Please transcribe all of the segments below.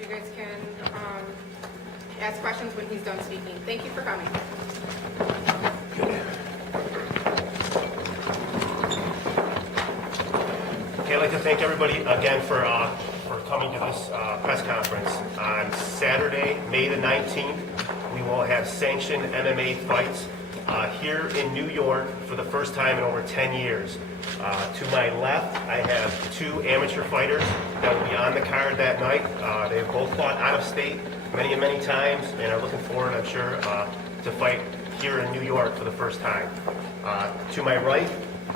You guys can ask questions when he's done speaking. Thank you for coming. Okay, I'd like to thank everybody again for coming to this press conference. On Saturday, May the 19th, we will have sanctioned MMA fights here in New York for the first time in over 10 years. To my left, I have two amateur fighters that will be on the card that night. They've both fought out of state many times and are looking forward, I'm sure, to fight here in New York for the first time. To my right,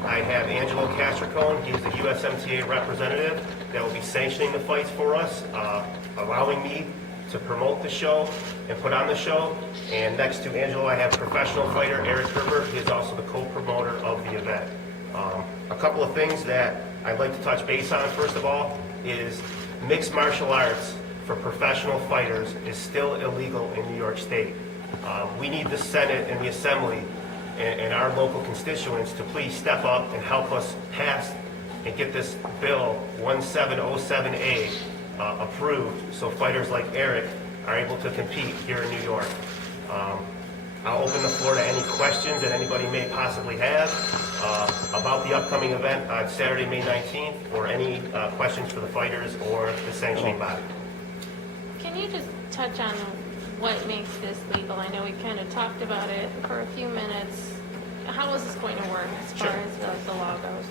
I have Angelo Castricone. He's the USMTA representative that will be sanctioning the fights for us, allowing me to promote the show and put on the show. And next to Angelo, I have professional fighter Eric Herbert. He is also the co-promoter of the event. A couple of things that I'd like to touch base on, first of all, is mixed martial arts for professional fighters is still illegal in New York State. We need the Senate and the Assembly and our local constituents to please step up and help us pass and get this bill 1707A approved so fighters like Eric are able to compete here in New York. I'll open the floor to any questions that anybody may possibly have about the upcoming event on Saturday, May 19th, or any questions for the fighters or the sanctioning body. Can you just touch on what makes this legal? I know we kind of talked about it for a few minutes. How is this going to work as far as the law goes?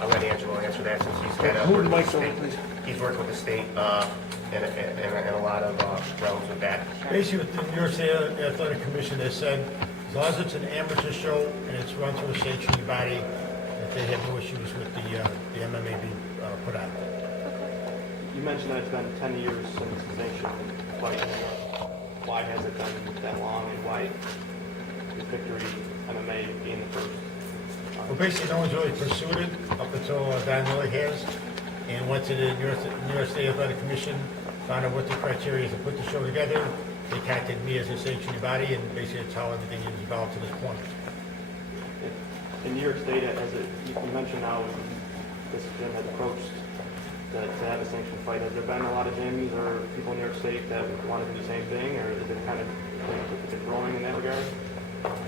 I'll let Angelo answer that since he's kind of worked with the state. He's worked with the state and a lot of realms with that. Basically, what the New York State Athletic Commission has said, as long as it's an amateur show and it's run through a sanctioning body, that they have no issues with the MMA being put on. You mentioned that it's been 10 years since the sanctioned fight. Why has it been that long, and why is Victory MMA being the first? Well, basically, no one's really pursued it up until Don Lilly has, and went to the New York State Athletic Commission, found out what the criteria is to put the show together. They contacted me as a sanctioning body, and basically that's how everything is developed to this point. In New York State, as you mentioned now, this gym has approached to have a sanctioned fight. Has there been a lot of gyms or people in New York State that want to do the same thing, or is it kind of is it growing in that regard?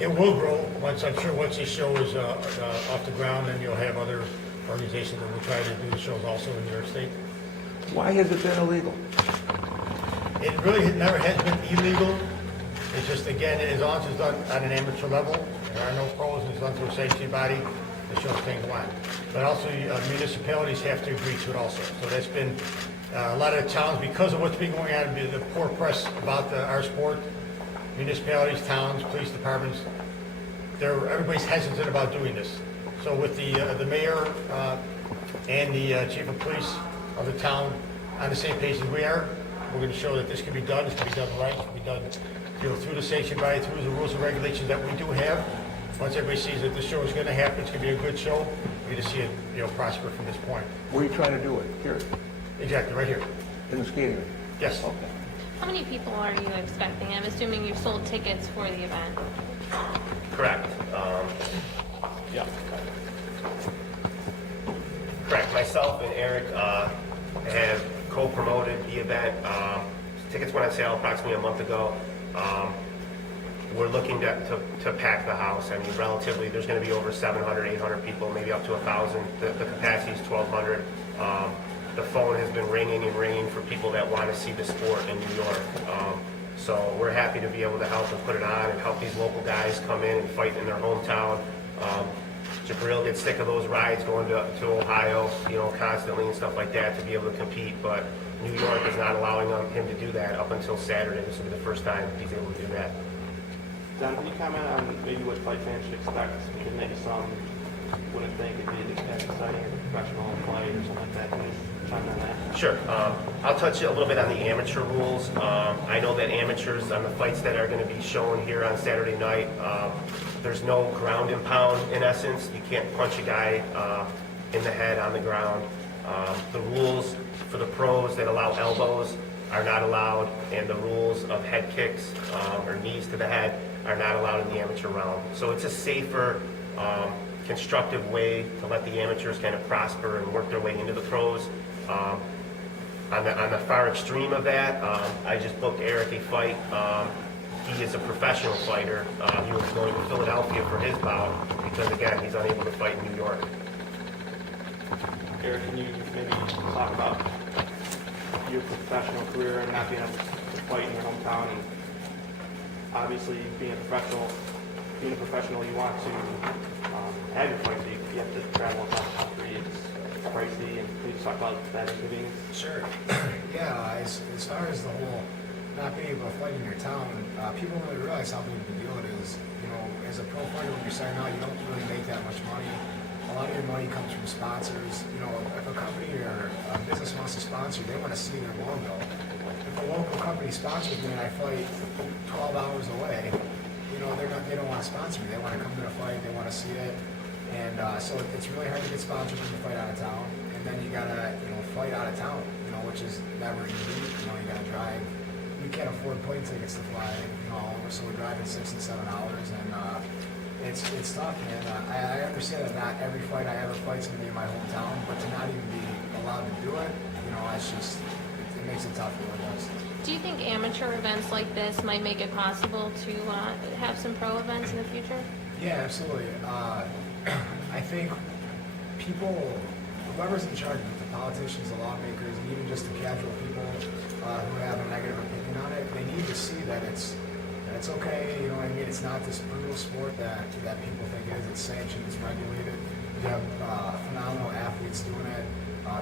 It will grow once, I'm sure, once this show is off the ground, and you'll have other organizations that will try to do the shows also in New York State. Why has it been illegal? It really never has been illegal. It's just, again, as long as it's done on an amateur level, there are no pros, and it's done through a sanctioning body, the show can go on. But also, municipalities have to agree to it also. So that's been a lot of towns, because of what's been going on, the poor press about our sport, municipalities, towns, police departments, everybody's hesitant about doing this. So with the mayor and the chief of police of the town on the same page as we are, we're going to show that this can be done. This can be done right. It can be done through the sanction body, through the rules and regulations that we do have. Once everybody sees that the show is going to happen, it's going to be a good show. We're going to see it, prosper from this point. Where are you trying to do it? Here, Exactly, right here. in the skating rink? Yes. Okay. How many people are you expecting? I'm assuming you've sold tickets for the event. Correct. Yeah. Correct. Myself and Eric have co-promoted the event. Tickets went on sale approximately a month ago. We're looking to pack the house. I mean, relatively, there's going to be over 700, 800 people, maybe up to 1,000. The capacity is 1,200. The phone has been ringing and ringing for people that want to see the sport in New York. So we're happy to be able to help and put it on and help these local guys come in and fight in their hometown. Jabril gets sick of those rides going to Ohio, constantly and stuff like that to be able to compete, but New York is not allowing him to do that up until Saturday. This will be the first time he's able to do that. Don, can you comment on maybe what fight fans should expect? Because maybe some wouldn't think it'd be as exciting as a professional fight or something like that. Can you chime in on that? Sure. I'll touch a little bit on the amateur rules. I know that amateurs on the fights that are going to be shown here on Saturday night, there's no ground and pound in essence. You can't punch a guy in the head on the ground. The rules for the pros that allow elbows are not allowed, and the rules of head kicks or knees to the head are not allowed in the amateur realm. So it's a safer, constructive way to let the amateurs kind of prosper and work their way into the pros. On the far extreme of that, I just booked Eric a fight. He is a professional fighter. He was going to Philadelphia for his bout because, again, he's unable to fight in New York. Eric, can you maybe talk about your professional career and not being able to fight in your hometown? And obviously, being a professional, you want to have your fight. So you have to travel across the country. It's pricey, and can you just talk about that inconvenience? Sure. Yeah, as far as the whole not being able to fight in your town, people don't really realize how big of a deal it is. You know, as a pro fighter, when you're starting out, you don't really make that much money. A lot of your money comes from sponsors. You know, if a company or a business wants to sponsor you, they want to see their logo. If a local company sponsors me and I fight 12 hours away, you know, they don't want to sponsor me. They want to come to the fight. They want to see it. And so it's really hard to get sponsored when you fight out of town. And then you gotta, you know, fight out of town, you know, which is never easy. You know, you gotta drive. We can't afford plane tickets to fly, you know, all over, so we're driving 6 and 7 hours, and it's tough, man. I understand that not every fight I ever fight is gonna be in my hometown, but to not even be allowed to do it, you know, it's just, it makes it tough for us. Do you think amateur events like this might make it possible to have some pro events in the future? Yeah, absolutely. I think people, whoever's in charge of it, the politicians, the lawmakers, and even just the casual people who have a negative opinion on it, they need to see that it's okay. You know what I mean? It's not this brutal sport that people think it is. It's sanctioned, it's regulated. You have phenomenal athletes doing it.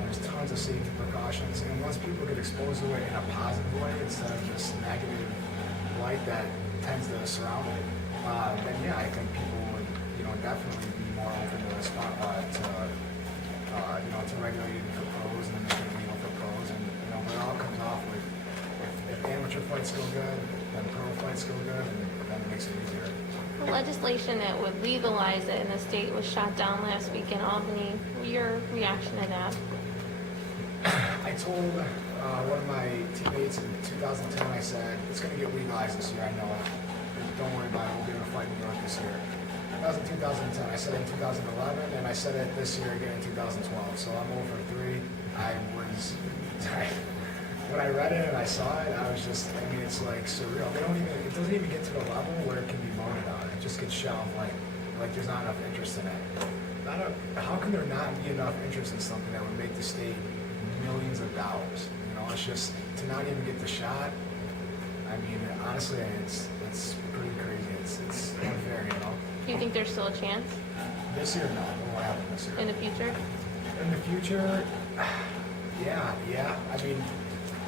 There's tons of safety precautions, and once people get exposed to it in a positive way instead of just negative light that tends to surround it, then yeah, I think people would, you know, definitely be more open to the spotlight you know, to regulating for pros and then making it legal for pros, and you know, but it all comes off with if amateur fights go good, then pro fights go good, and then it makes it easier. The legislation that would legalize it in the state was shot down last week in Albany. Your reaction to that? I told one of my teammates in 2010, I said, it's going to get legalized this year, I know it. Don't worry about it, we'll be able to fight in New York this year. That was in 2010. I said it in 2011, and I said it this year again in 2012. So I'm 0 for 3. When I read it and I saw it, I was just, I mean, it's like surreal. It doesn't even get to the level where it can be voted on. It just gets shelved like there's not enough interest in it. How can there not be enough interest in something that would make the state millions of dollars? You know, it's just, to not even get the shot, I mean, honestly, it's pretty crazy. It's unfair, you know. Do you think there's still a chance This year, no. It won't happen this year. in the future? In the future, yeah. I mean,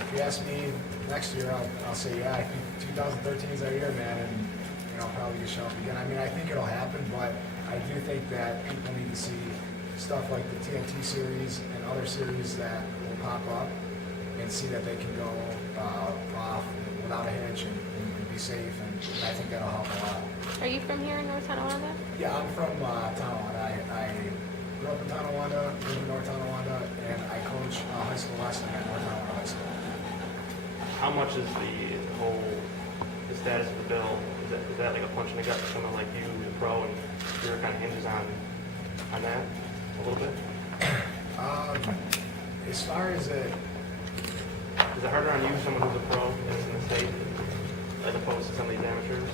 if you ask me next year, I'll say, yeah, I think 2013 is our year, man, and, you know, I'll probably get shown up again. I mean, I think it'll happen, but I do think that people need to see stuff like the TNT series and other series that will pop up and see that they can go off without a hitch and be safe, and I think that'll help a lot. Are you from here in North Tonawanda? Yeah, I'm from Tonawanda. I grew up in Tonawanda, live in North Tonawanda, and I coach high school wrestling at North Tonawanda High School. How much is the status of the bill? Is that like a punch in the gut for someone like you, the pro, and your kind of hinges on that a little bit? As far as it, Is it harder on you, someone who's a pro that's in the state, as opposed to some of these amateurs?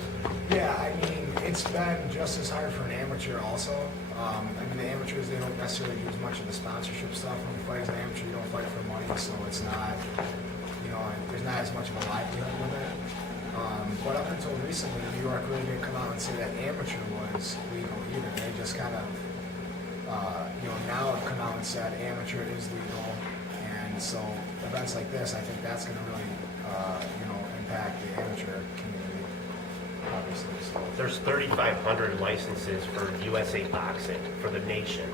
yeah, I mean, it's been just as hard for an amateur also. I mean, the amateurs, they don't necessarily do as much of the sponsorship stuff. When you fight as an amateur, you don't fight for money, so it's not, you know, there's not as much of a livelihood with it. But up until recently, New York really didn't come out and say that amateur was legal either. They just kind of, you know, now have come out and said amateur is legal. And so events like this, I think that's going to really, you know, impact the amateur community, obviously. So. There's 3,500 licenses for USA Boxing for the nation.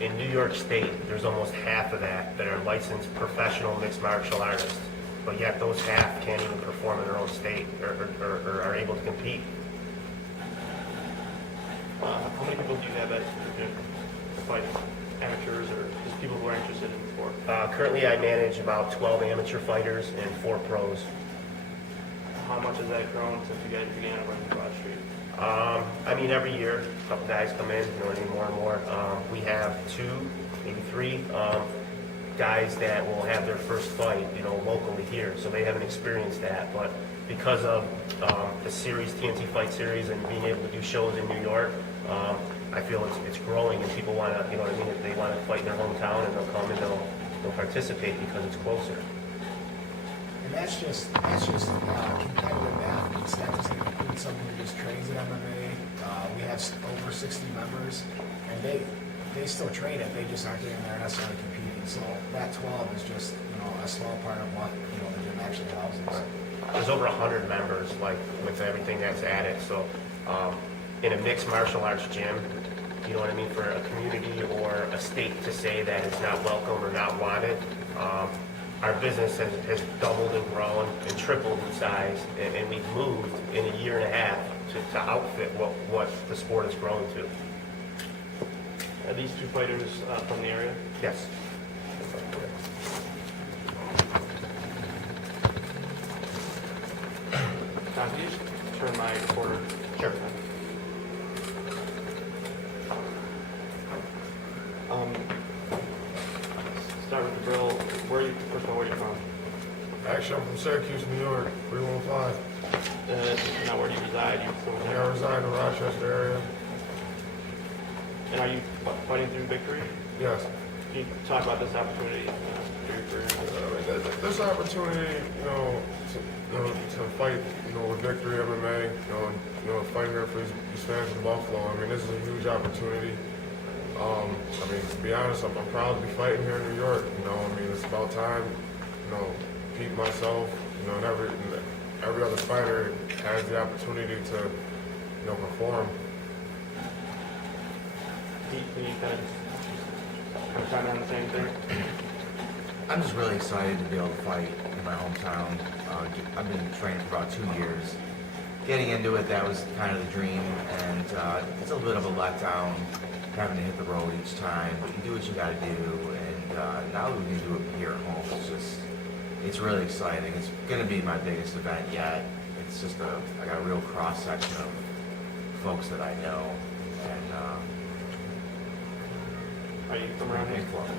In New York State, there's almost half of that are licensed professional mixed martial artists. But yet those half can't even perform in their own state or are able to compete. How many people do you have at the gym fighting? Amateurs or just people who are interested in the sport? Currently, I manage about 12 amateur fighters and 4 pros. How much has that grown since you guys began running Broad Street? I mean, every year, a couple guys come in, you know, more and more. We have 2, maybe 3 guys that will have their first fight, locally here, so they haven't experienced that. But because of the series, TNT Fight Series, and being able to do shows in New York, I feel it's growing, and people want to, if they want to fight in their hometown, and they'll come and they'll participate because it's closer. And that's just competitive athletes. That doesn't include someone who just trains at MMA. We have over 60 members, and they still train it. They just aren't getting there necessarily competing. So that 12 is just a small part of what the gym actually houses. There's over 100 members, like with everything that's added. So in a mixed martial arts gym, you know what I mean, for a community or a state to say that it's not welcome or not wanted, our business has doubled and grown and tripled in size, and we've moved in a year and a half to outfit what the sport has grown to. Are these two fighters from the area? Yes. Tom, can you just turn my recorder? Sure. Start with the grill. First of all, where are you from? Actually, I'm from Syracuse, New York, 315. Now, where do you reside? You from Yeah, I reside in the Rochester area. And are you fighting through victory? Yes. Can you talk about this opportunity for your career? This opportunity, to fight, with Victory MMA, fighting here for these fans in Buffalo. I mean, this is a huge opportunity. To be honest, I'm proud to be fighting here in New York. It's about time, Pete, myself, and every other fighter has the opportunity to, perform. Can you kind of comment on the same thing? I'm just really excited to be able to fight in my hometown. I've been training for about 2 years. Getting into it, that was kind of the dream, and it's a little bit of a letdown having to hit the road each time, but you do what you got to do, and now we can do it here at home. It's really exciting. It's going to be my biggest event yet. It's just I got a real cross section of folks that I know, and Are you from around here? for me.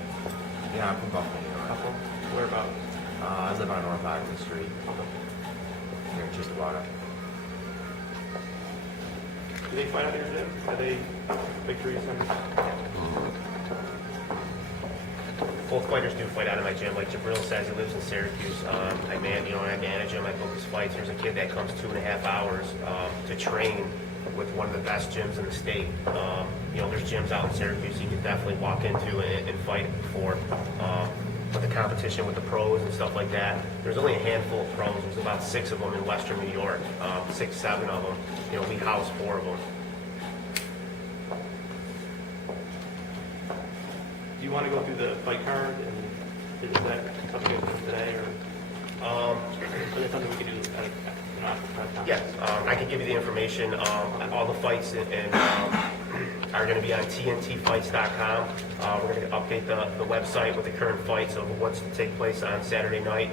Yeah, I'm from Buffalo, New York. Buffalo? Whereabouts? I live on North Island Street, near Tonawanda. Do they fight out of your gym? Are they victory centers? Both fighters do fight out of my gym. Like Jabril says, he lives in Syracuse. I manage him. I book his fights. There's a kid that comes 2.5 hours to train with one of the best gyms in the state. There's gyms out in Syracuse you can definitely walk into and fight before. But the competition with the pros and stuff like that, there's only a handful of pros. There's about 6 of them in Western New York, 6, 7 of them. We house 4 of them. Do you want to go through the fight card, and is that something you do today, or is that something we could do after the press conference? Yes, I can give you the information. All the fights are going to be on tntfights.com. We're going to update the website with the current fights of what's to take place on Saturday night.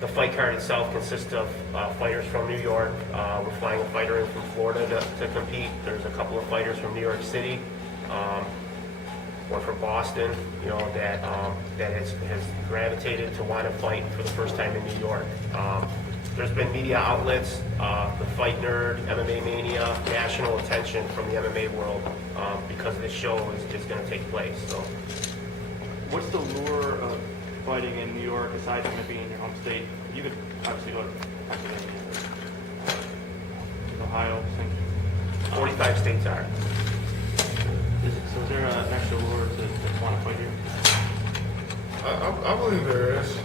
The fight card itself consists of fighters from New York. We're flying a fighter in from Florida to compete. There's a couple of fighters from New York City. One from Boston, that has gravitated to want to fight for the first time in New York. There's been media outlets, the Fight Nerd, MMA Mania, national attention from the MMA world because this show is going to take place. So, What's the lure of fighting in New York aside from it being in your home state? You could obviously go to Pennsylvania, Ohio, 45 states are. Is there an extra lure to want to fight here? I believe there is.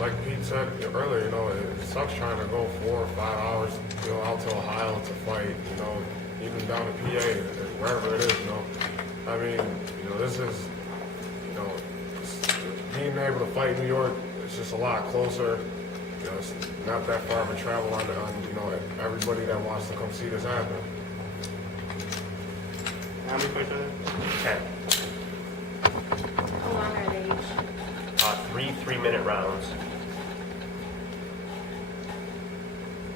Like Pete said earlier, it sucks trying to go 4 or 5 hours, out to Ohio to fight, even down to PA, wherever it is, this is, being able to fight in New York, it's just a lot closer. It's not that far of a travel on everybody that wants to come see this happen. How many fights are there? 10. How long are they each? 3 3-minute rounds.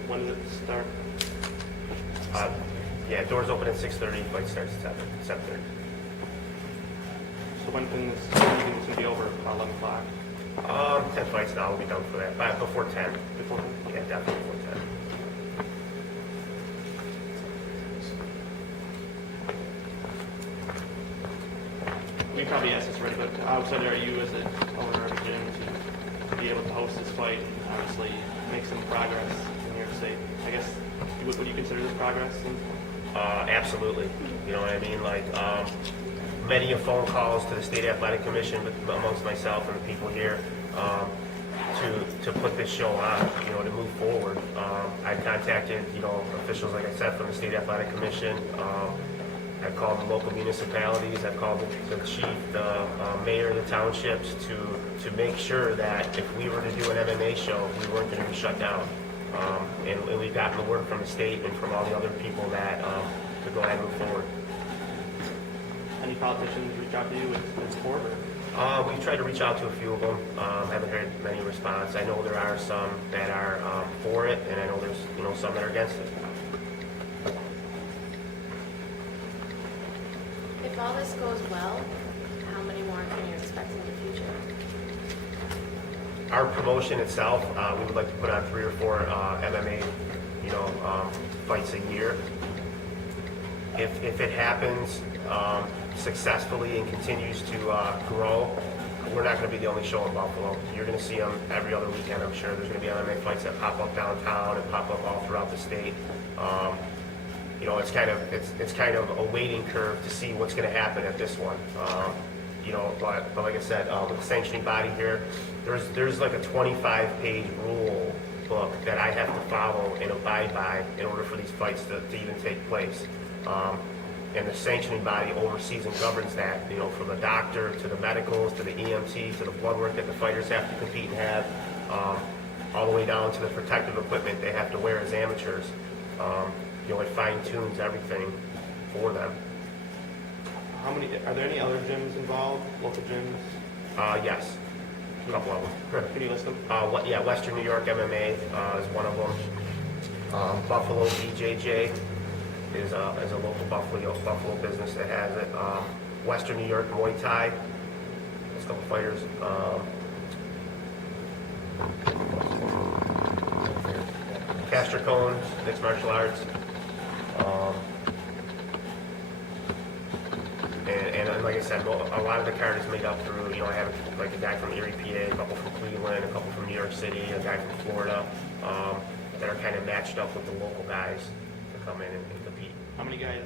When does it start? Doors open at 6:30. Fight starts at 7:30. So when do you think it's gonna be over? About 11 o'clock? 10 fights now will be done for that, but before 10. Before then? Yeah, definitely before 10. We probably asked this already, but how excited are you as an owner of a gym to be able to host this fight and obviously make some progress in New York State? I guess, would you consider this progress? Absolutely. You know what I mean? Like, many of phone calls to the State Athletic Commission, but amongst myself and the people here, to put this show on, you know, to move forward. I contacted, you know, officials, like I said, from the State Athletic Commission. I called the local municipalities. I called the chief, the mayor of the townships to make sure that if we were to do an MMA show, we weren't going to be shut down. And we've gotten the word from the state and from all the other people that to go ahead and move forward. Any politicians reach out to you with support? We've tried to reach out to a few of them. Haven't heard many response. I know there are some that are for it, and I know there's, you know, some that are against it. If all this goes well, how many more can you expect in the future? Our promotion itself, we would like to put on 3 or 4 MMA, you know, fights a year. If it happens successfully and continues to grow, we're not going to be the only show in Buffalo. You're going to see them every other weekend, I'm sure. There's going to be MMA fights that pop up downtown and pop up all throughout the state. You know, it's kind of a waiting curve to see what's going to happen at this one. You know, but like I said, with the sanctioning body here, there's like a 25-page rule book that I have to follow and abide by in order for these fights to even take place. And the sanctioning body oversees and governs that, you know, from the doctor to the medicals to the EMT to the blood work that the fighters have to compete and have, all the way down to the protective equipment they have to wear as amateurs. You know, it fine-tunes everything for them. Are there any other gyms involved, local gyms? Yes, a couple of them. Can you list them? Yeah, Western New York MMA is one of them. Buffalo BJJ is a local Buffalo business that has it. Western New York Muay Thai, there's a couple fighters. Castor Cone, mixed martial arts. And like I said, a lot of the card is made up through, you know, I have like a guy from Erie, PA, a couple from Cleveland, a couple from New York City, a guy from Florida, that are kind of matched up with the local guys to come in and compete. How many guys